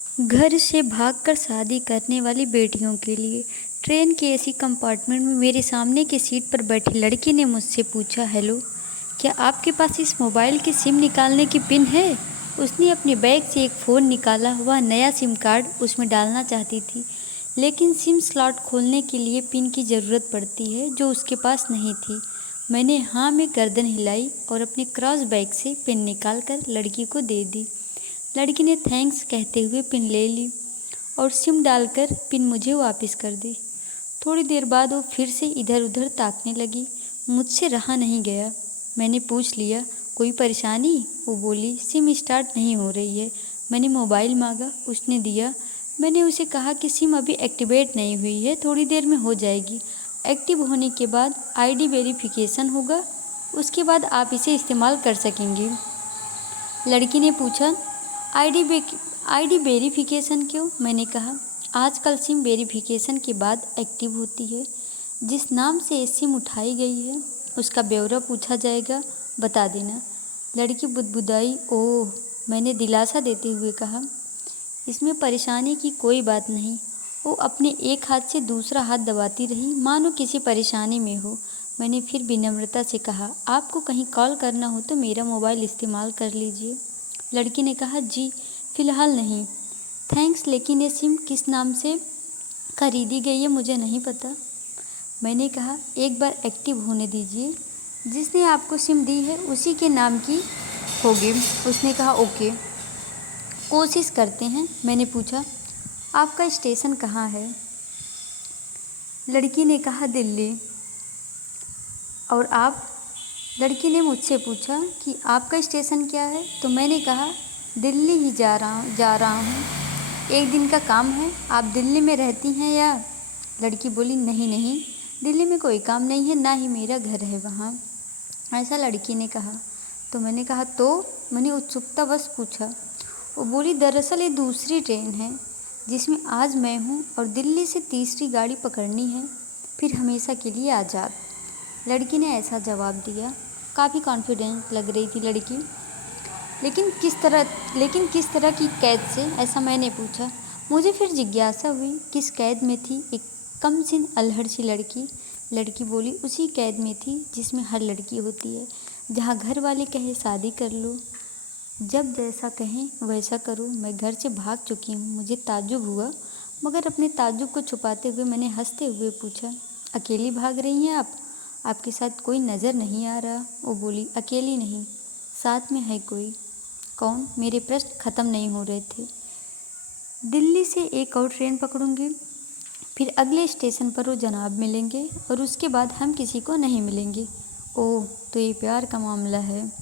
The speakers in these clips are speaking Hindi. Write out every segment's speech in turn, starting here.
घर से भागकर शादी करने वाली बेटियों के लिए ट्रेन के एसी कंपार्टमेंट में मेरे सामने की सीट पर बैठी लड़की ने मुझसे पूछा, हेलो, क्या आपके पास इस मोबाइल की सिम निकालने की पिन है? उसने अपने बैग से एक फ़ोन निकाला। वह नया सिम कार्ड उसमें डालना चाहती थी, लेकिन सिम स्लॉट खोलने के लिए पिन की ज़रूरत पड़ती है, जो उसके पास नहीं थी। मैंने हाँ में गर्दन हिलाई और अपने क्रॉस बैग से पिन निकाल कर लड़की को दे दी। लड़की ने थैंक्स कहते हुए पिन ले ली और सिम डालकर पिन मुझे वापस कर दी। थोड़ी देर बाद वो फिर से इधर उधर ताकने लगी। मुझसे रहा नहीं गया। मैंने पूछ लिया, कोई परेशानी? वो बोली, सिम स्टार्ट नहीं हो रही है। मैंने मोबाइल मांगा, उसने दिया। मैंने उसे कहा कि सिम अभी एक्टिवेट नहीं हुई है, थोड़ी देर में हो जाएगी। एक्टिव होने के बाद आईडी वेरिफिकेशन होगा, उसके बाद आप इसे इस्तेमाल कर सकेंगे। लड़की ने पूछा, आईडी वेरिफिकेशन क्यों? मैंने कहा, आजकल सिम वेरिफिकेशन के बाद एक्टिव होती है। जिस नाम से सिम उठाई गई है उसका ब्यौरा पूछा जाएगा, बता देना। लड़की बुदबुदाई। ओह, मैंने दिलासा देते हुए कहा, इसमें परेशानी की कोई बात नहीं। वो अपने एक हाथ से दूसरा हाथ दबाती रही, मानो किसी परेशानी में हो। मैंने फिर विनम्रता से कहा, आपको कहीं कॉल करना हो तो मेरा मोबाइल इस्तेमाल कर लीजिए। लड़की ने कहा, जी फ़िलहाल नहीं, थैंक्स, लेकिन ये सिम किस नाम से खरीदी गई है मुझे नहीं पता। मैंने कहा, एक बार एक्टिव होने दीजिए, जिसने आपको सिम दी है उसी के नाम की होगी। उसने कहा, ओके, कोशिश करते हैं। मैंने पूछा, आपका स्टेशन कहाँ है? लड़की ने कहा, दिल्ली। और आप? लड़की ने मुझसे पूछा कि आपका स्टेशन क्या है? तो मैंने कहा, दिल्ली ही जा रहा हूँ, एक दिन का काम है। आप दिल्ली में रहती हैं या? लड़की बोली, नहीं नहीं, दिल्ली में कोई काम नहीं है, ना ही मेरा घर है वहाँ, ऐसा लड़की ने कहा। तो मैंने कहा, तो? मैंने उत्सुकतावश पूछा। वो बोली, दरअसल ये दूसरी ट्रेन है जिसमें आज मैं हूँ और दिल्ली से तीसरी गाड़ी पकड़नी है, फिर हमेशा के लिए आज़ाद। लड़की ने ऐसा जवाब दिया। काफ़ी कॉन्फिडेंट लग रही थी लड़की। लेकिन किस तरह की कैद से? ऐसा मैंने पूछा। मुझे फिर जिज्ञासा हुई, किस कैद में थी एक कमसिन अल्हड़ सी लड़की? लड़की बोली, उसी कैद में थी जिसमें हर लड़की होती है, जहाँ घर वाले कहे शादी कर लो, जब जैसा कहें वैसा करो। मैं घर से भाग चुकी हूँ। मुझे ताज्जुब हुआ, मगर अपने ताज्जुब को छुपाते हुए मैंने हंसते हुए पूछा, अकेली भाग रही हैं आप? आपके साथ कोई नज़र नहीं आ रहा? वो बोली, अकेली नहीं, साथ में है कोई। कौन? मेरे प्रश्न ख़त्म नहीं हो रहे थे। दिल्ली से एक और ट्रेन पकड़ूंगी, फिर अगले स्टेशन पर वो जनाब मिलेंगे और उसके बाद हम किसी को नहीं मिलेंगे। ओह, तो ये प्यार का मामला है,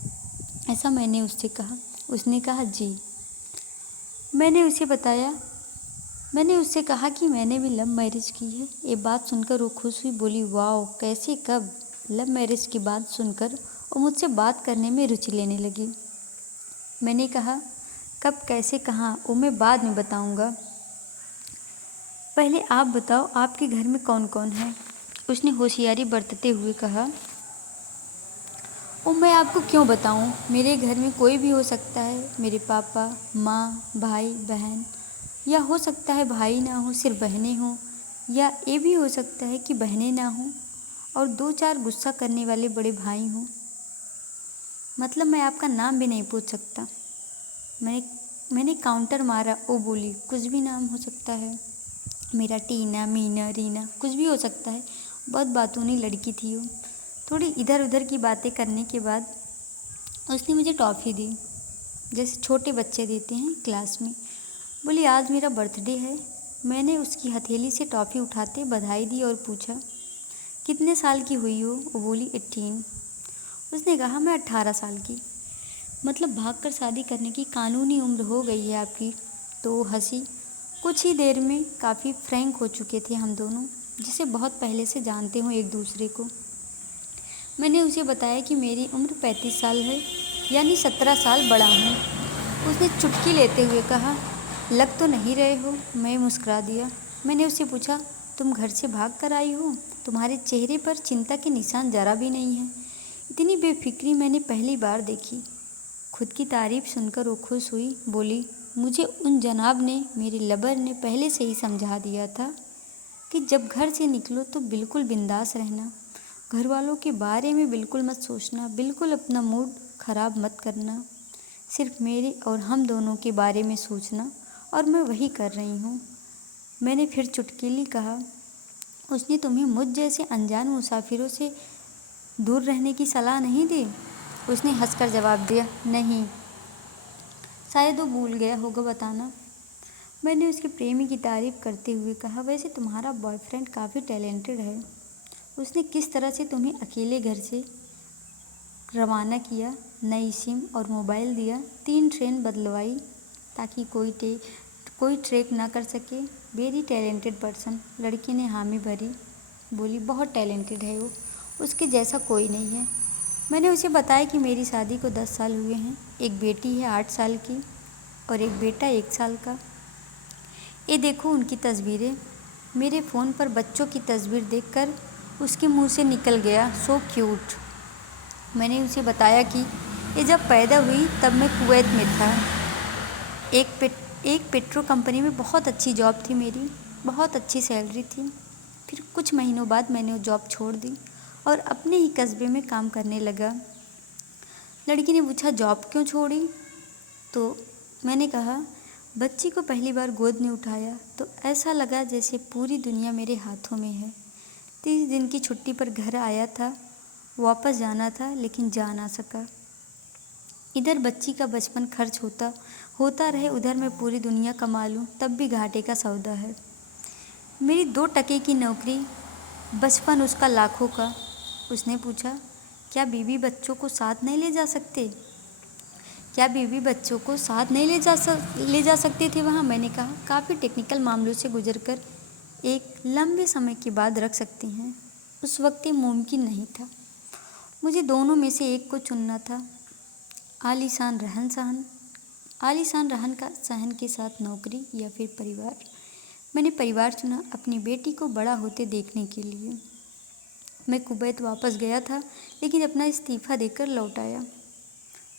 ऐसा मैंने उससे कहा। उसने कहा, जी। मैंने उससे कहा कि मैंने भी लव मैरिज की है। ये बात सुनकर वो खुश हुई, बोली, वाह, कैसे, कब? लव मैरिज की बात सुनकर वो मुझसे बात करने में रुचि लेने लगी। मैंने कहा, कब, कैसे, कहाँ? वो मैं बाद में बताऊंगा, पहले आप बताओ, आपके घर में कौन कौन है? उसने होशियारी बरतते हुए कहा, ओ मैं आपको क्यों बताऊं? मेरे घर में कोई भी हो सकता है, मेरे पापा, माँ, भाई, बहन, या हो सकता है भाई ना हो, सिर्फ बहनें हों, या ये भी हो सकता है कि बहनें ना हों और दो चार गुस्सा करने वाले बड़े भाई हों। मतलब मैं आपका नाम भी नहीं पूछ सकता। मैंने काउंटर मारा। वो बोली, कुछ भी नाम हो सकता है, मेरा टीना, मीना, रीना, कुछ भी हो सकता है। बहुत बातूनी लड़की थी वो। थोड़ी इधर उधर की बातें करने के बाद उसने मुझे टॉफ़ी दी, जैसे छोटे बच्चे देते हैं क्लास में। बोली, आज मेरा बर्थडे है। मैंने उसकी हथेली से टॉफ़ी उठाते बधाई दी और पूछा, कितने साल की हुई हो? वो बोली, 18। उसने कहा, मैं 18 साल की। मतलब भागकर शादी करने की कानूनी उम्र हो गई है आपकी? तो हंसी। कुछ ही देर में काफ़ी फ्रैंक हो चुके थे हम दोनों, जिसे बहुत पहले से जानते हों एक दूसरे को। मैंने उसे बताया कि मेरी उम्र 35 साल है, यानी 17 साल बड़ा हूँ। उसने चुटकी लेते हुए कहा, लग तो नहीं रहे हो। मैं मुस्कुरा दिया। मैंने उससे पूछा, तुम घर से भाग कर आई हो? तुम्हारे चेहरे पर चिंता के निशान ज़रा भी नहीं है। इतनी बेफिक्री मैंने पहली बार देखी। खुद की तारीफ सुनकर वो खुश हुई, बोली, मुझे उन जनाब ने, मेरे लवर ने पहले से ही समझा दिया था कि जब घर से निकलो तो बिल्कुल बिंदास रहना, घर वालों के बारे में बिल्कुल मत सोचना, बिल्कुल अपना मूड ख़राब मत करना, सिर्फ मेरे और हम दोनों के बारे में सोचना। और मैं वही कर रही हूँ। मैंने फिर चुटकीली कहा, उसने तुम्हें मुझ जैसे अनजान मुसाफिरों से दूर रहने की सलाह नहीं दी? उसने हंसकर जवाब दिया, नहीं, शायद वो भूल गया होगा बताना। मैंने उसके प्रेमी की तारीफ़ करते हुए कहा, वैसे तुम्हारा बॉयफ्रेंड काफ़ी टैलेंटेड है। उसने किस तरह से तुम्हें अकेले घर से रवाना किया, नई सिम और मोबाइल दिया, 3 ट्रेन बदलवाई ताकि कोई ट्रैक ना कर सके। Very talented person. लड़की ने हामी भरी, बोली, बहुत टैलेंटेड है वो, उसके जैसा कोई नहीं है। मैंने उसे बताया कि मेरी शादी को 10 साल हुए हैं, एक बेटी है 8 साल की और एक बेटा 1 साल का। ये देखो उनकी तस्वीरें। मेरे फ़ोन पर बच्चों की तस्वीर देखकर उसके मुंह से निकल गया, सो क्यूट। मैंने उसे बताया कि ये जब पैदा हुई तब मैं कुवैत में था। एक पेट्रो कंपनी में बहुत अच्छी जॉब थी मेरी, बहुत अच्छी सैलरी थी। फिर कुछ महीनों बाद मैंने वो जॉब छोड़ दी और अपने ही कस्बे में काम करने लगा। लड़की ने पूछा, जॉब क्यों छोड़ी? तो मैंने कहा, बच्ची को पहली बार गोद में उठाया तो ऐसा लगा जैसे पूरी दुनिया मेरे हाथों में है। 30 दिन की छुट्टी पर घर आया था, वापस जाना था लेकिन जा ना सका। इधर बच्ची का बचपन खर्च होता रहे, उधर मैं पूरी दुनिया कमा लूँ तब भी घाटे का सौदा है। मेरी 2 टके की नौकरी, बचपन उसका लाखों का। उसने पूछा, क्या बीवी बच्चों को साथ नहीं ले जा सकते? क्या बीवी बच्चों को साथ नहीं ले जा सकते थे वहाँ? मैंने कहा, काफ़ी टेक्निकल मामलों से गुजरकर एक लंबे समय के बाद रख सकती हैं। उस वक्त ये मुमकिन नहीं था। मुझे दोनों में से एक को चुनना था, आलीशान रहन का सहन के साथ नौकरी या फिर परिवार। मैंने परिवार चुना, अपनी बेटी को बड़ा होते देखने के लिए। मैं कुवैत वापस गया था लेकिन अपना इस्तीफ़ा देकर लौट आया।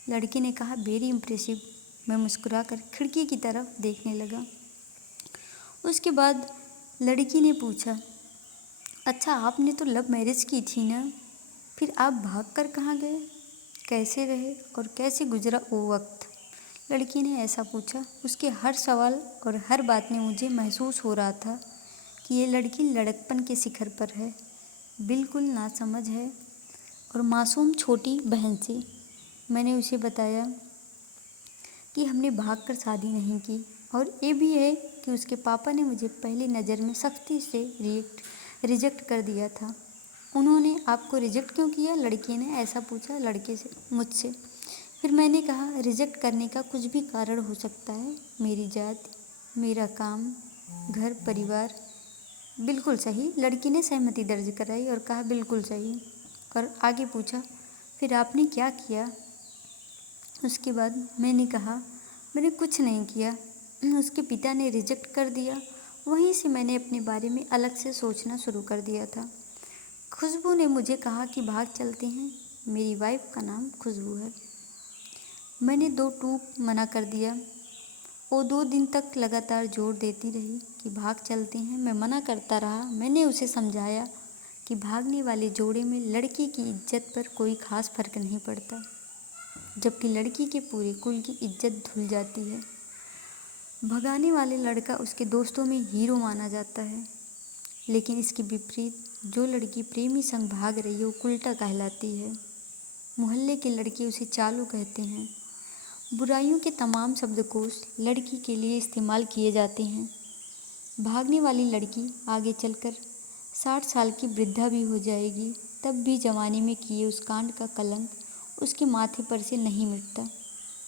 लड़की ने कहा, वेरी इम्प्रेसिव। मैं मुस्कुराकर खिड़की की तरफ देखने लगा। उसके बाद लड़की ने पूछा, अच्छा आपने तो लव मैरिज की थी ना, फिर आप भाग कर कहाँ गए? कैसे रहे और कैसे गुजरा वो वक्त? लड़की ने ऐसा पूछा। उसके हर सवाल और हर बात में मुझे महसूस हो रहा था कि ये लड़की लड़कपन के शिखर पर है, बिल्कुल नासमझ है और मासूम छोटी बहन से। मैंने उसे बताया कि हमने भागकर शादी नहीं की और ये भी है कि उसके पापा ने मुझे पहली नज़र में सख्ती से रिजेक्ट कर दिया था। उन्होंने आपको रिजेक्ट क्यों किया? लड़की ने ऐसा पूछा लड़के से, मुझसे। फिर मैंने कहा, रिजेक्ट करने का कुछ भी कारण हो सकता है, मेरी जात, मेरा काम, घर, परिवार। बिल्कुल सही। लड़की ने सहमति दर्ज कराई और कहा, बिल्कुल सही। और आगे पूछा, फिर आपने क्या किया? उसके बाद मैंने कहा, मैंने कुछ नहीं किया, उसके पिता ने रिजेक्ट कर दिया। वहीं से मैंने अपने बारे में अलग से सोचना शुरू कर दिया था। खुशबू ने मुझे कहा कि भाग चलते हैं। मेरी वाइफ का नाम खुशबू है। मैंने 2 टूक मना कर दिया। वो 2 दिन तक लगातार जोर देती रही कि भाग चलते हैं। मैं मना करता रहा। मैंने उसे समझाया कि भागने वाले जोड़े में लड़की की इज्जत पर कोई ख़ास फर्क नहीं पड़ता, जबकि लड़की के पूरे कुल की इज्जत धुल जाती है। भगाने वाले लड़का उसके दोस्तों में हीरो माना जाता है, लेकिन इसके विपरीत जो लड़की प्रेमी संग भाग रही है वो उल्टा कहलाती है। मोहल्ले के लड़के उसे चालू कहते हैं। बुराइयों के तमाम शब्दकोश लड़की के लिए इस्तेमाल किए जाते हैं। भागने वाली लड़की आगे चलकर 60 साल की वृद्धा भी हो जाएगी, तब भी जवानी में किए उस कांड का कलंक उसके माथे पर से नहीं मिटता।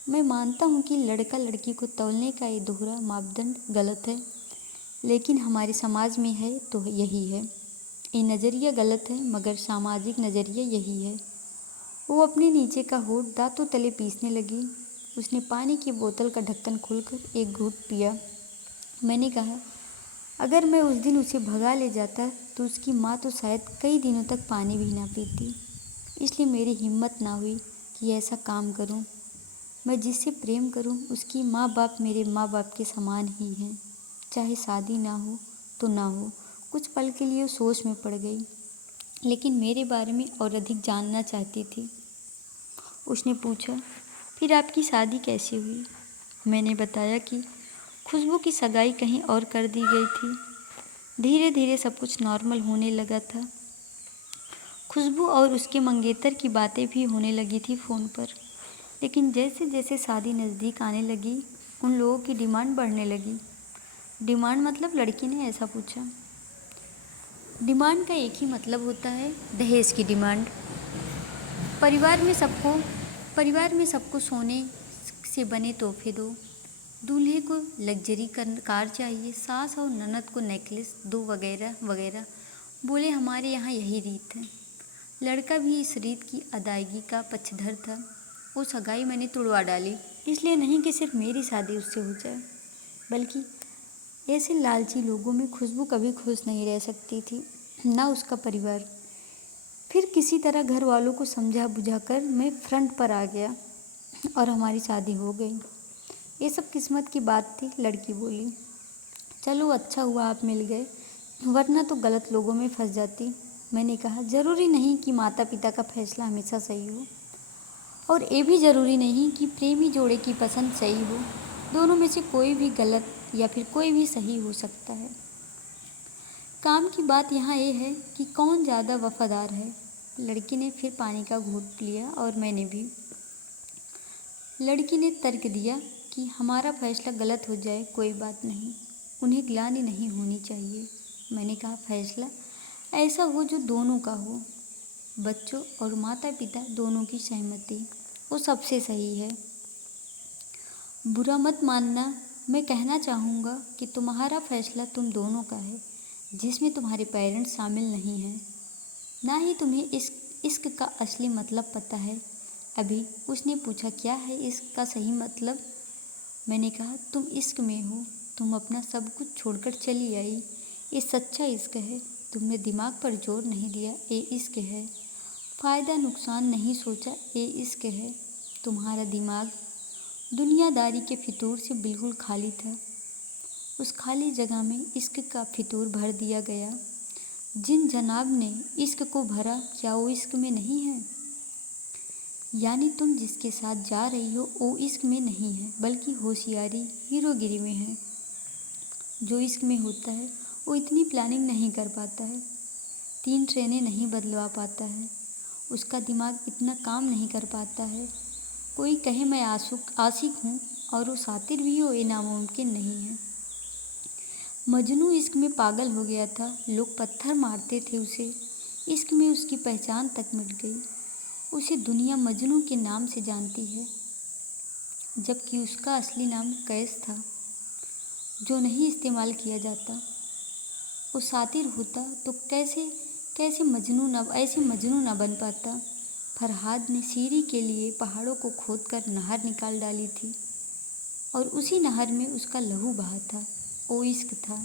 मैं मानता हूँ कि लड़का लड़की को तौलने का ये दोहरा मापदंड गलत है, लेकिन हमारे समाज में है तो यही है। ये नज़रिया गलत है मगर सामाजिक नज़रिया यही है। वो अपने नीचे का होठ दांतों तले पीसने लगी। उसने पानी की बोतल का ढक्कन खोलकर एक घूंट पिया। मैंने कहा, अगर मैं उस दिन उसे भगा ले जाता तो उसकी माँ तो शायद कई दिनों तक पानी भी ना पीती। इसलिए मेरी हिम्मत ना हुई कि ऐसा काम करूं। मैं जिससे प्रेम करूं उसकी माँ बाप मेरे माँ बाप के समान ही हैं, चाहे शादी ना हो तो ना हो। कुछ पल के लिए वो सोच में पड़ गई, लेकिन मेरे बारे में और अधिक जानना चाहती थी। उसने पूछा, फिर आपकी शादी कैसे हुई? मैंने बताया कि खुशबू की सगाई कहीं और कर दी गई थी। धीरे धीरे सब कुछ नॉर्मल होने लगा था। खुशबू और उसके मंगेतर की बातें भी होने लगी थी फ़ोन पर। लेकिन जैसे जैसे शादी नज़दीक आने लगी, उन लोगों की डिमांड बढ़ने लगी। डिमांड मतलब? लड़की ने ऐसा पूछा। डिमांड का एक ही मतलब होता है, दहेज की डिमांड। परिवार में सबको सोने से बने तोहफे दो। दूल्हे को लग्जरी कार चाहिए, सास और ननद को नेकलेस दो, वगैरह वगैरह। बोले हमारे यहाँ यही रीत है। लड़का भी इस रीत की अदायगी का पक्षधर था। वो सगाई मैंने तुड़वा डाली, इसलिए नहीं कि सिर्फ मेरी शादी उससे हो जाए, बल्कि ऐसे लालची लोगों में खुशबू कभी खुश नहीं रह सकती थी, ना उसका परिवार। फिर किसी तरह घर वालों को समझा बुझाकर मैं फ्रंट पर आ गया और हमारी शादी हो गई। ये सब किस्मत की बात थी, लड़की बोली। चलो अच्छा हुआ आप मिल गए, वरना तो गलत लोगों में फंस जाती। मैंने कहा, ज़रूरी नहीं कि माता पिता का फैसला हमेशा सही हो, और ये भी ज़रूरी नहीं कि प्रेमी जोड़े की पसंद सही हो। दोनों में से कोई भी गलत या फिर कोई भी सही हो सकता है। काम की बात यहाँ ये है कि कौन ज़्यादा वफादार है। लड़की ने फिर पानी का घूंट लिया और मैंने भी। लड़की ने तर्क दिया कि हमारा फैसला गलत हो जाए कोई बात नहीं, उन्हें ग्लानि नहीं होनी चाहिए। मैंने कहा, फैसला ऐसा हो जो दोनों का हो, बच्चों और माता पिता दोनों की सहमति, वो सबसे सही है। बुरा मत मानना, मैं कहना चाहूँगा कि तुम्हारा फैसला तुम दोनों का है, जिसमें तुम्हारे पेरेंट्स शामिल नहीं हैं। ना ही तुम्हें इश्क का असली मतलब पता है अभी। उसने पूछा, क्या है इश्क का सही मतलब? मैंने कहा, तुम इश्क में हो, तुम अपना सब कुछ छोड़कर चली आई। ये सच्चा इश्क है। तुमने दिमाग पर जोर नहीं दिया, ये इश्क है। फ़ायदा नुकसान नहीं सोचा, ये इश्क है। तुम्हारा दिमाग दुनियादारी के फितूर से बिल्कुल खाली था। उस खाली जगह में इश्क का फितूर भर दिया गया। जिन जनाब ने इश्क को भरा, क्या वो इश्क में नहीं है? यानी तुम जिसके साथ जा रही हो वो इश्क में नहीं है, बल्कि होशियारी, हीरोगिरी में है। जो इश्क में होता है वो इतनी प्लानिंग नहीं कर पाता है, 3 ट्रेनें नहीं बदलवा पाता है, उसका दिमाग इतना काम नहीं कर पाता है। कोई कहे मैं आशिक हूँ और वो सातिर भी हो, ये नामुमकिन नहीं है। मजनू इश्क में पागल हो गया था, लोग पत्थर मारते थे उसे। इश्क में उसकी पहचान तक मिट गई। उसे दुनिया मजनू के नाम से जानती है, जबकि उसका असली नाम कैस था, जो नहीं इस्तेमाल किया जाता। वो सातिर होता तो कैसे ऐसे मजनू न बन पाता। फरहाद ने सीरी के लिए पहाड़ों को खोदकर नहर निकाल डाली थी, और उसी नहर में उसका लहू बहा था। वो इश्क था।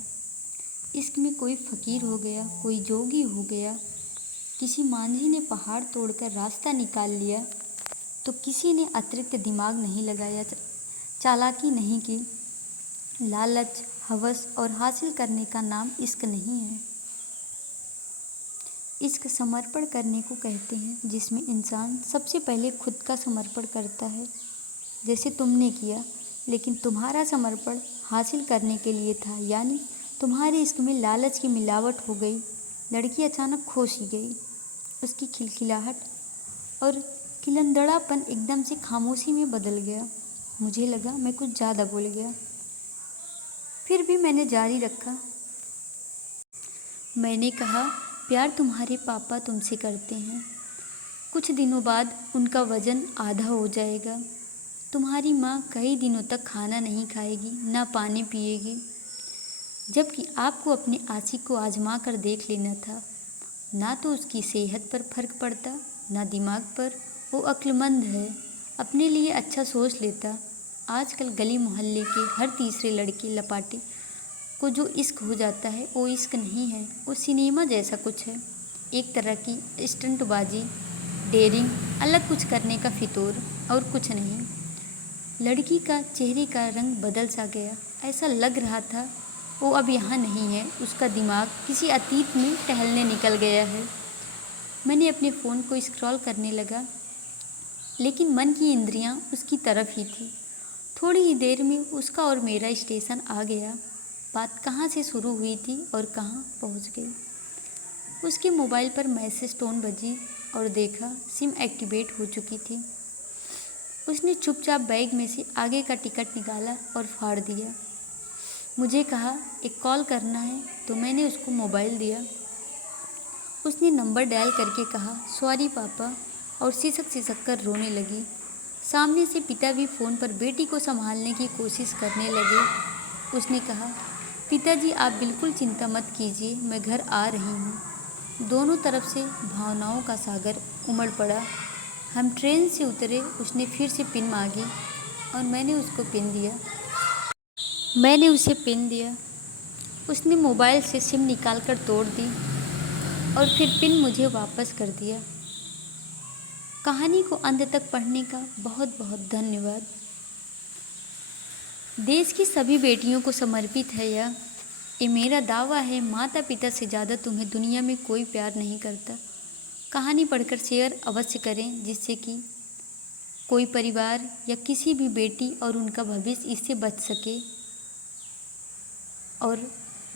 इश्क में कोई फ़कीर हो गया, कोई जोगी हो गया, किसी मांझी ने पहाड़ तोड़कर रास्ता निकाल लिया, तो किसी ने अतिरिक्त दिमाग नहीं लगाया, चालाकी नहीं की। लालच, हवस और हासिल करने का नाम इश्क नहीं है। इश्क समर्पण करने को कहते हैं, जिसमें इंसान सबसे पहले खुद का समर्पण करता है, जैसे तुमने किया। लेकिन तुम्हारा समर्पण हासिल करने के लिए था, यानी तुम्हारे इश्क में लालच की मिलावट हो गई। लड़की अचानक खो सी गई। उसकी खिलखिलाहट और खिलंदड़ापन एकदम से खामोशी में बदल गया। मुझे लगा मैं कुछ ज़्यादा बोल गया, फिर भी मैंने जारी रखा। मैंने कहा, प्यार तुम्हारे पापा तुमसे करते हैं। कुछ दिनों बाद उनका वज़न आधा हो जाएगा। तुम्हारी माँ कई दिनों तक खाना नहीं खाएगी, ना पानी पिएगी, जबकि आपको अपने आशिक को आजमा कर देख लेना था। ना तो उसकी सेहत पर फर्क पड़ता, ना दिमाग पर। वो अक्लमंद है, अपने लिए अच्छा सोच लेता। आजकल गली मोहल्ले के हर तीसरे लड़के लपाटे को जो इश्क हो जाता है, वो इश्क नहीं है, वो सिनेमा जैसा कुछ है। एक तरह की स्टंटबाजी, डेयरिंग, अलग कुछ करने का फितूर, और कुछ नहीं। लड़की का चेहरे का रंग बदल सा गया। ऐसा लग रहा था वो अब यहाँ नहीं है, उसका दिमाग किसी अतीत में टहलने निकल गया है। मैंने अपने फ़ोन को स्क्रॉल करने लगा, लेकिन मन की इंद्रियां उसकी तरफ ही थी। थोड़ी ही देर में उसका और मेरा स्टेशन आ गया। बात कहाँ से शुरू हुई थी और कहाँ पहुँच गई। उसके मोबाइल पर मैसेज टोन बजी और देखा सिम एक्टिवेट हो चुकी थी। उसने चुपचाप बैग में से आगे का टिकट निकाला और फाड़ दिया। मुझे कहा एक कॉल करना है, तो मैंने उसको मोबाइल दिया। उसने नंबर डायल करके कहा सॉरी पापा, और सिसक सिसक कर रोने लगी। सामने से पिता भी फ़ोन पर बेटी को संभालने की कोशिश करने लगे। उसने कहा पिताजी आप बिल्कुल चिंता मत कीजिए, मैं घर आ रही हूँ। दोनों तरफ से भावनाओं का सागर उमड़ पड़ा। हम ट्रेन से उतरे। उसने फिर से पिन मांगी और मैंने उसे पिन दिया। उसने मोबाइल से सिम निकाल कर तोड़ दी और फिर पिन मुझे वापस कर दिया। कहानी को अंत तक पढ़ने का बहुत बहुत धन्यवाद। देश की सभी बेटियों को समर्पित है ये मेरा दावा है, माता पिता से ज़्यादा तुम्हें दुनिया में कोई प्यार नहीं करता। कहानी पढ़कर शेयर अवश्य करें, जिससे कि कोई परिवार या किसी भी बेटी और उनका भविष्य इससे बच सके। और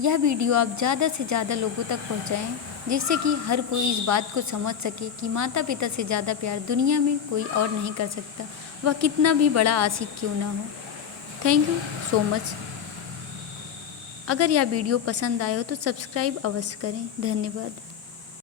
यह वीडियो आप ज़्यादा से ज़्यादा लोगों तक पहुंचाएं, जिससे कि हर कोई इस बात को समझ सके कि माता पिता से ज़्यादा प्यार दुनिया में कोई और नहीं कर सकता, वह कितना भी बड़ा आशिक क्यों ना हो। Thank you so much. अगर यह वीडियो पसंद आए हो तो सब्सक्राइब अवश्य करें। धन्यवाद।